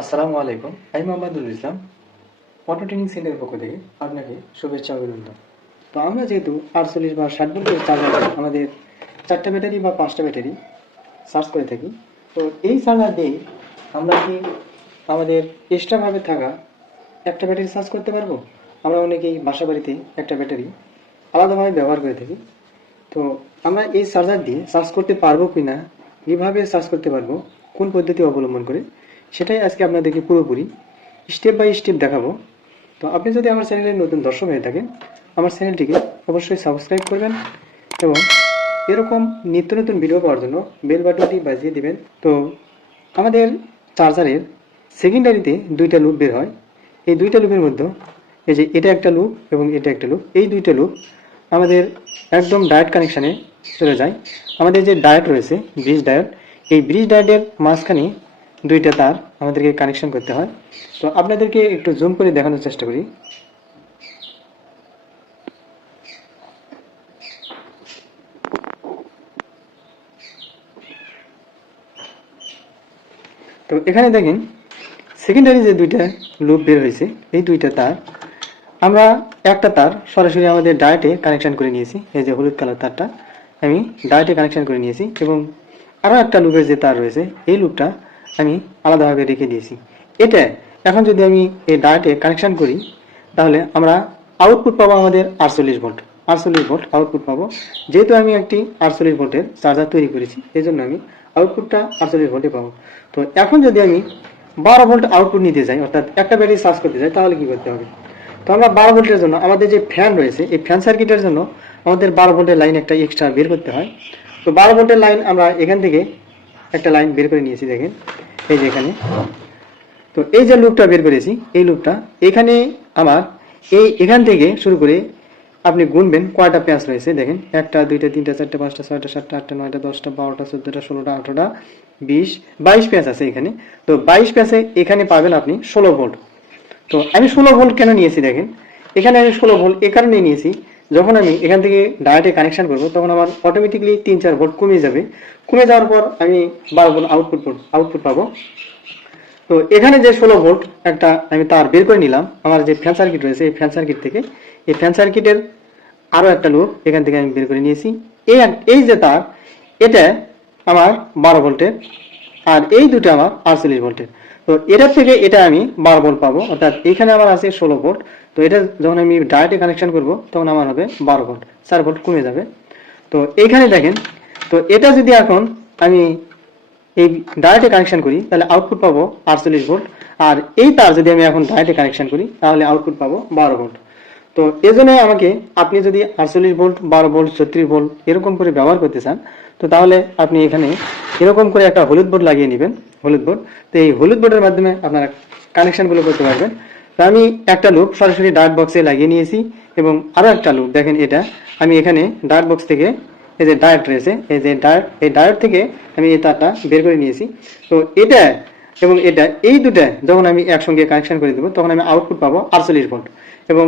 আসসালামু আলাইকুম। আমি মোহাম্মদুল ইসলাম, অটো ট্রেনিং সেন্টারের পক্ষ থেকে আপনাকে শুভেচ্ছা অভিনন্দন। তো আমরা যেহেতু 48 বা 60 ভোল্টের চার্জার আমাদের 4টা ব্যাটারি বা 5টা ব্যাটারি চার্জ করে থাকি, তো এই চার্জার দিয়ে আমরা কি আমাদের এক্সট্রাভাবে থাকা একটা ব্যাটারি চার্জ করতে পারবো? আমরা অনেকেই বাসা বাড়িতে একটা ব্যাটারি আলাদাভাবে ব্যবহার করে থাকি। তো আমরা এই চার্জার দিয়ে চার্জ করতে পারবো কি না, কীভাবে চার্জ করতে পারবো, কোন পদ্ধতি অবলম্বন করে, সেটাই আজকে আপনাদেরকে পুরোপুরি স্টেপ বাই স্টেপ দেখাবো। তো আপনি যদি আমার চ্যানেলের নতুন দর্শক হয়ে থাকেন, আমার চ্যানেলটিকে অবশ্যই সাবস্ক্রাইব করবেন এবং এরকম নিত্য নতুন ভিডিও পাওয়ার জন্য বেল বাটনটি বাজিয়ে দিবেন। তো আমাদের চার্জারের সেকেন্ডারিতে দুইটা লুপ বের হয়। এই দুইটা লুপের মধ্যে এই যে এটা একটা লুপ এবং এটা একটা লুপ, এই দুইটা লুপ আমাদের একদম ডায়োড কানেকশানে চলে যায়। আমাদের যে ডায়োড রয়েছে, ব্রিজ ডায়োড, এই ব্রিজ ডায়োডের মাঝখানে দুইটা তার আমাদেরকে কানেকশন করতে হয়। তো আপনাদেরকে একটু জুম করে দেখানোর চেষ্টা করি। তো এখানে দেখেন সেকেন্ডারি যে দুইটা লুপ বের হয়েছে, এই দুইটা তার আমরা একটা তার সরাসরি আমাদের ডায়োডে কানেকশন করে নিয়েছি। এই যে হলুদ কালার তারটা আমি ডায়োডে কানেকশন করে নিয়েছি এবং আরও একটা লুপের যে তার রয়েছে, এই লুপটা আমি আলাদাভাবে রেখে দিয়েছি। এটা এখন যদি আমি এই ডায়োডে কানেকশন করি, তাহলে আমরা আউটপুট পাবো আমাদের 48 ভোল্ট। 48 ভোল্ট আউটপুট পাবো। যেহেতু আমি একটি 48 ভোল্টের চার্জার তৈরি করেছি, এই জন্য আমি আউটপুটটা 48 ভোল্টে পাবো। তো এখন যদি আমি 12 ভোল্ট আউটপুট নিতে যাই, অর্থাৎ একটা ব্যাটারি চার্জ করতে যাই, তাহলে কি করতে হবে? তো আমরা 12 ভোল্টের জন্য আমাদের যে ফ্যান রয়েছে, এই ফ্যান সার্কিটের জন্য আমাদের 12 ভোল্টের লাইন একটা এক্সট্রা বের করতে হয়। তো 12 ভোল্টের লাইন আমরা এখান থেকে একটা লাইন বের করে নিয়েছি, দেখেন এই যে এখানে। তো এই যে লুপটা বের করেছি, এই লুপটা এখানে আমার এখান থেকে শুরু করে আপনি গুনবেন কয়টা প্যাঁচ রয়েছে। দেখেন 1টা 2টা 3টা 4টা 5টা 6টা 7টা 8টা 9টা 10টা 12টা 14টা 16টা 18টা 20 22 প্যাঁচ আছে এখানে। তো 22 প্যাঁচে এখানে পাবেন আপনি 16 ভোল্ট। তো আমি 16 ভোল্ট কেন নিয়েছি দেখেন, এখানে আমি 16 ভোল্ট এ কারণে নিয়েছি, যখন আমি এখান থেকে ডায়োডে কানেকশন করব তখন আমার অটোমেটিকলি 3-4 ভোল্ট কমে যাবে। কমে যাওয়ার পর আমি 12 ভোল্ট আউটপুট পাবো। তো এখানে যে 16 ভোল্ট একটা আমি তার বের করে নিলাম আমার যে ফ্যান সার্কিট রয়েছে, এই ফ্যান সার্কিট থেকে এই ফ্যান সার্কিটের আরও একটা লুপ এখান থেকে আমি বের করে নিয়েছি। এই যে তার, এটা আমার 12 ভোল্টের আর এই দুটো আমার 48 ভোল্টের। তো এটার থেকে এটা আমি 12 ভোল্ট পাবো, অর্থাৎ এখানে আমার আছে 16 ভোল্ট। তো এটা যখন আমি ডায়োডে কানেকশন করব তখন আমার হবে 12 ভোল্ট, 4 ভোল্ট কমে যাবে। তো এইখানে দেখেন, তো এটা যদি এখন আমি এই ডায়োডে কানেকশন করি তাহলে আউটপুট পাবো 48 ভোল্ট, আর এই তার যদি আমি এখন ডায়োডে কানেকশন করি তাহলে আউটপুট পাবো 12 ভোল্ট। তো এজন্য আমাকে, আপনি যদি 48 ভোল্ট 12 ভোল্ট 36 ভোল্ট এরকম করে ব্যবহার করতে চান, তো তাহলে আপনি এখানে এরকম করে একটা হলুদ বোর্ড লাগিয়ে নেবেন, হলুদ বোর্ড। তো এই হলুদ বোর্ডের মাধ্যমে আপনারা কানেকশনগুলো করতে পারবেন। তো আমি একটা লুপ সরাসরি ডায়োড বক্সে লাগিয়ে নিয়েছি এবং আরও একটা লুপ দেখেন, এটা আমি এখানে ডায়োড বক্স থেকে এই যে ডায়োড রয়েছে, এই যে ডায়োড, এই ডায়োড থেকে আমি এই তারটা বের করে নিয়েছি। তো এটা এবং এটা, এই দুটা যখন আমি একসঙ্গে কানেকশন করে দেবো তখন আমি আউটপুট পাবো 48 ভোল্ট। এবং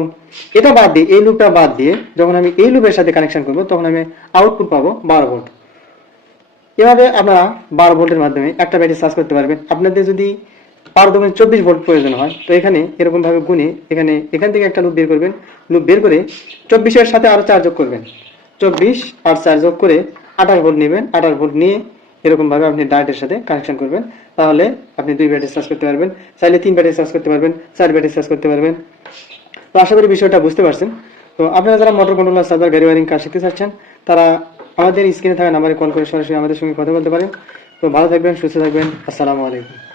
এটা বাদ দিয়ে, এই লুপটা বাদ দিয়ে যখন আমি এই লুপের সাথে কানেকশন করব তখন আমি আউটপুট পাবো 12 ভোল্ট। এভাবে আপনারা 12 ভোল্টের মাধ্যমে একটা ব্যাটারি চার্জ করতে পারবেন। আপনাদের যদি 24 ভোল্ট প্রয়োজন হয়, তো এখানে এরকম ভাবে গুনে এখান থেকে একটা লুপ বের করবেন। লুপ বের করে 24-এর সাথে আরো 4 যোগ করবেন, 24 আর 4 যোগ করে 28 ভোল্ট নেবেন। 28 ভোল্ট নিয়ে এরকম ভাবে আপনি ডায়োডের সাথে কানেকশন করবেন, তাহলে আপনি 2 ব্যাটারি চার্জ করতে পারবেন। চাইলে 3 ব্যাটারি চার্জ করতে পারবেন, 4 ব্যাটারি চার্জ করতে পারবেন। তো আশা করি বিষয়টা বুঝতে পারছেন। তো আপনারা যারা মোটর কন্ট্রোলার, চার্জার, গাড়ি ওয়ারিং কাজ শিখতে চাচ্ছেন, তারা আমাদের স্ক্রিনে থাকা নাম্বারে কল করে সরাসরি আমাদের সঙ্গে কথা বলতে পারেন। তো ভালো থাকবেন, সুস্থ থাকবেন। আসসালামু আলাইকুম।